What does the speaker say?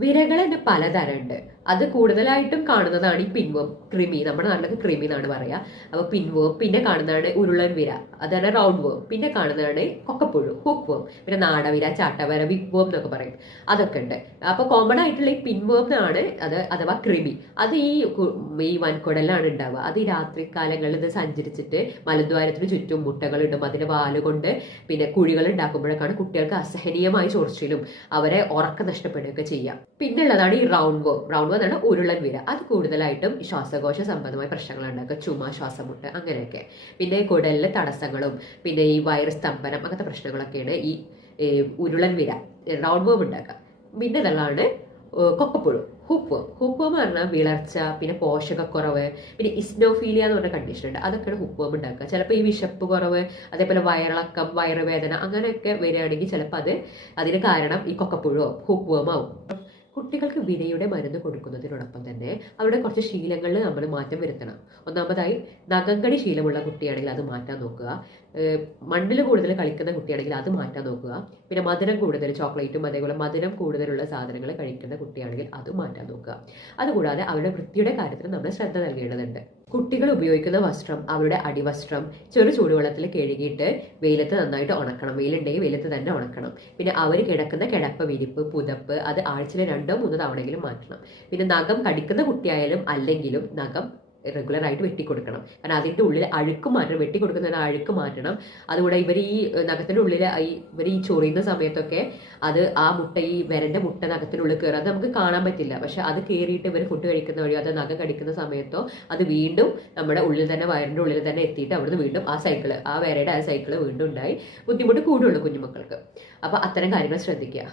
വിരകൾ തന്നെ പലതരമുണ്ട്. അത് കൂടുതലായിട്ടും കാണുന്നതാണ് ഈ പിൻവേം, ക്രിമി. നമ്മുടെ നാട്ടിലൊക്കെ ക്രിമി എന്നാണ് പറയാ. അപ്പൊ പിൻവേം, പിന്നെ കാണുന്നതാണ് ഉരുളൻ വിര, അതാണ് റൗണ്ട് വേം. പിന്നെ കാണുന്നതാണ് കൊക്കപ്പുഴു, ഹുക്ക് വേം. പിന്നെ നാടവിര, ചാട്ടവര, വിഗ് വേം എന്നൊക്കെ പറയും. അതൊക്കെ ഉണ്ട്. അപ്പൊ കോമൺ ആയിട്ടുള്ള ഈ പിൻവേം എന്നാണ് അത്, അഥവാ ക്രിമി. അത് ഈ വൻകുടലിലാണ് ഉണ്ടാവുക. അത് ഈ രാത്രി കാലങ്ങളിൽ ഇത് സഞ്ചരിച്ചിട്ട് മലദ്വാരത്തിന് ചുറ്റും മുട്ടകൾ ഇടും. അതിന്റെ വാലുകൊണ്ട് പിന്നെ കുഴികൾ ഉണ്ടാക്കുമ്പോഴേക്കാണ് കുട്ടികൾക്ക് അസഹനീയമായ ചൊറിച്ചിലും അവരെ ഉറക്കം നഷ്ടപ്പെടുകയൊക്കെ ചെയ്യാം. പിന്നെ ഉള്ളതാണ് ഈ റൗണ്ട് വേം. റൗണ്ട് വേം എന്നാണ് ഉരുളൻ വിര. അത് കൂടുതലായിട്ടും ശ്വാസകോശ സംബന്ധമായ പ്രശ്നങ്ങൾ ഉണ്ടാക്കുക, ചുമ, ശ്വാസമുട്ട്, അങ്ങനെയൊക്കെ. പിന്നെ കുടലിലെ തടസ്സങ്ങളും പിന്നെ ഈ വയറ് സ്തംഭനം, അങ്ങനത്തെ പ്രശ്നങ്ങളൊക്കെയാണ് ഈ ഉരുളൻ വിര, റൗണ്ട് വേം ഉണ്ടാക്കുക. പിന്നെ ഇതാണ് കൊക്കപ്പുഴു, ഹുക്ക് വേം. ഹുക്ക് വേം എന്ന് പറഞ്ഞാൽ വിളർച്ച, പിന്നെ പോഷകക്കുറവ്, പിന്നെ ഇസ്നോഫീലിയ എന്ന് പറഞ്ഞ കണ്ടീഷൻ ഉണ്ട്. അതൊക്കെയാണ് ഹുക്ക് വേം ഉണ്ടാക്കുക. ചിലപ്പോൾ ഈ വിശപ്പ് കുറവ്, അതേപോലെ വയറിളക്കം, വയറുവേദന അങ്ങനെയൊക്കെ വരികയാണെങ്കിൽ ചിലപ്പോൾ അതിന് കാരണം ഈ കൊക്കപ്പുഴുവോ ഹുക്ക് വേം ആവും. കുട്ടികൾക്ക് വിരയുടെ മരുന്ന് കൊടുക്കുന്നതിനോടൊപ്പം തന്നെ അവരുടെ കുറച്ച് ശീലങ്ങളിൽ നമ്മൾ മാറ്റം വരുത്തണം. ഒന്നാമതായി, നഖങ്കടി ശീലമുള്ള കുട്ടിയാണെങ്കിൽ അത് മാറ്റാൻ നോക്കുക. മണ്ണിൽ കൂടുതൽ കളിക്കുന്ന കുട്ടിയാണെങ്കിൽ അത് മാറ്റാൻ നോക്കുക. പിന്നെ മധുരം കൂടുതൽ, ചോക്ലേറ്റും അതേപോലെ മധുരം കൂടുതലുള്ള സാധനങ്ങൾ കഴിക്കുന്ന കുട്ടിയാണെങ്കിൽ അത് മാറ്റാൻ നോക്കുക. അതുകൂടാതെ അവരുടെ വൃത്തിയുടെ കാര്യത്തിൽ നമ്മൾ ശ്രദ്ധ നൽകേണ്ടതുണ്ട്. കുട്ടികൾ ഉപയോഗിക്കുന്ന വസ്ത്രം, അവരുടെ അടിവസ്ത്രം ചൂടുവെള്ളത്തിൽ കഴുകിയിട്ട് വെയിലത്ത് നന്നായിട്ട് ഉണക്കണം. വെയിലുണ്ടെങ്കിൽ വെയിലത്ത് തന്നെ ഉണക്കണം. പിന്നെ അവർ കിടക്കുന്ന കിടപ്പ്, വിരിപ്പ്, പുതപ്പ് അത് ആഴ്ചയിൽ 2-3 തവണയെങ്കിലും മാറ്റണം. പിന്നെ നഖം കടിക്കുന്ന കുട്ടിയായാലും അല്ലെങ്കിലും നഖം റെഗുലർ ആയിട്ട് വെട്ടിക്കൊടുക്കണം. കാരണം അതിൻ്റെ ഉള്ളിൽ അഴുക്ക് മാറ്റണം. വെട്ടിക്കൊടുക്കുന്നതിന് അഴുക്ക് മാറ്റണം. അതുകൂടെ ഇവർ ഈ നഖത്തിൻ്റെ ഉള്ളിൽ ഇവർ ഈ ചൊറിയുന്ന സമയത്തൊക്കെ അത് ആ മുട്ട, ഈ വിരന്റെ മുട്ട നഖത്തിനുള്ളിൽ കയറും. അത് നമുക്ക് കാണാൻ പറ്റില്ല. പക്ഷെ അത് കയറിയിട്ട് ഇവർ ഫുഡ് കഴിക്കുന്ന വഴിയോ അത് നഖം കടിക്കുന്ന സമയത്തോ അത് വീണ്ടും നമ്മുടെ ഉള്ളിൽ തന്നെ, വയറിൻ്റെ ഉള്ളിൽ തന്നെ എത്തിയിട്ട് അവിടുന്ന് വീണ്ടും ആ സൈക്കിള്, ആ വിരയുടെ ആ സൈക്കിള് വീണ്ടും ഉണ്ടായി ബുദ്ധിമുട്ട് കൂടുള്ളൂ കുഞ്ഞുമക്കൾക്ക്. അപ്പൊ അത്തരം കാര്യങ്ങൾ ശ്രദ്ധിക്കുക.